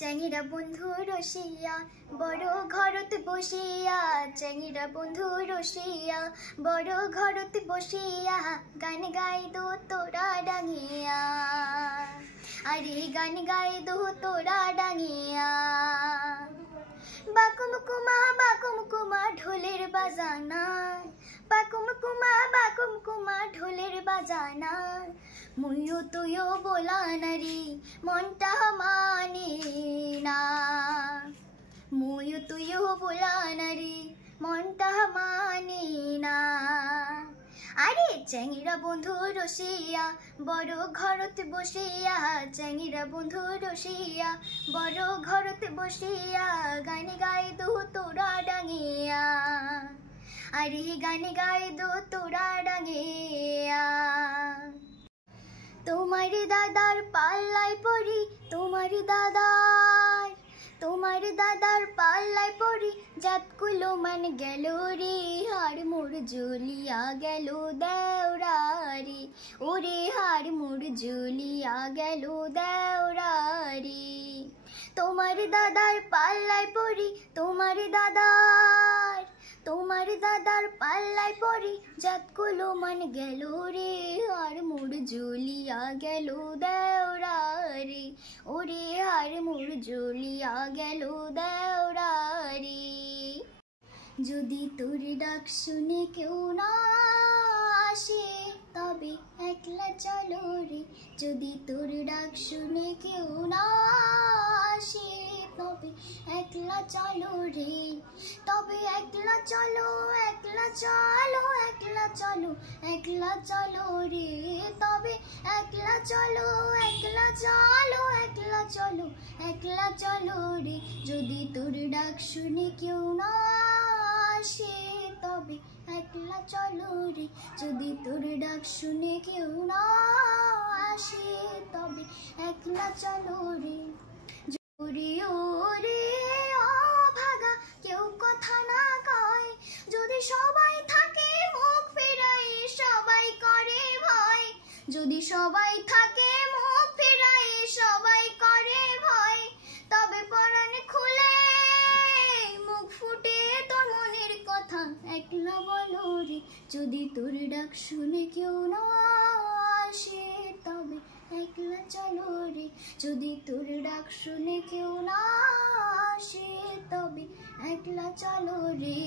চ্যাংড়া বন্ধু রসিয়া বড় ঘরত বসিয়া, চ্যাংড়া বন্ধু রসিয়া বড় ঘরত বসিয়া, গান গাই দো তোরা ডাঙিয়া, আরে গান গাই দো তোরা ডাঙিয়া। বাকুম কুমা ঢোলের বাজানা, বাকুম কুমা ঢোলের বাজানা, মুইও তুইও বলা নারী মনটা মানে না, মুইও তুইও বলা নারী মনটা মানে না। আরে চ্যাংড়া বন্ধু রসিয়া বড় ঘরত বসিয়া, চ্যাংড়া বন্ধু রসিয়া বড় ঘরত বসিয়া, গান গাই দো তোরা ডাঙিয়া, আরে গান গাই দো তোরা ডাঙিয়া। তোমার দাদার পাল্লায় পড়ি, তোমার দাদার পাল্লায় পড়ি, জাতগুলো মান গেল রে, হাড় মোর জ্বলিয়া গেল দেওরারি, ওরে হাড় মোর জ্বলিয়া গেল দেওরারি। তোমার দাদার পাল্লায় পড়ি, তোমার দাদার পাল্লায় পড়ি, জাতগুলো মান গেল রে, আর মোর জ্বলিয়া গেল দেওরারি, ওরে আর মোর জ্বলিয়া গেল দেওরারি। যদি তোর ডাক শুনে কেউ না আসে, তবে একলা চলো রে, যদি তোর ডাক শুনে কেউ না আসে, তবে একলা চলো রে, তবে একলা চলো, একলা চলো, একলা চলো, একলা চলো রে, তবে একলা চলো, একলা চলো, একলা চলো, একলা চলো রে। যদি তোর ডাক শুনে কেউ না আসে, তবে একলা চলো রে, যদি তোর ডাক শুনে কেউ না আসে, তবে একলা চলো রে। ওরে অভাগা কেউ কথা না কয়, যদি সবাই থাকে মুখ ফেরাই সবাই করে ভয়, যদি সবাই থাকে মুখ ফেরাই সবাই করে ভয়, তবে পরাণ খুলে মুখ ফুটে তোর মনের কথা একলা বলো রে। যদি তোর ডাক শুনে কেউ না আসে, তবে একলা চলো রে, যদি তোর ডাক শুনে কেউ না আসে, তবে একলা চলো রে।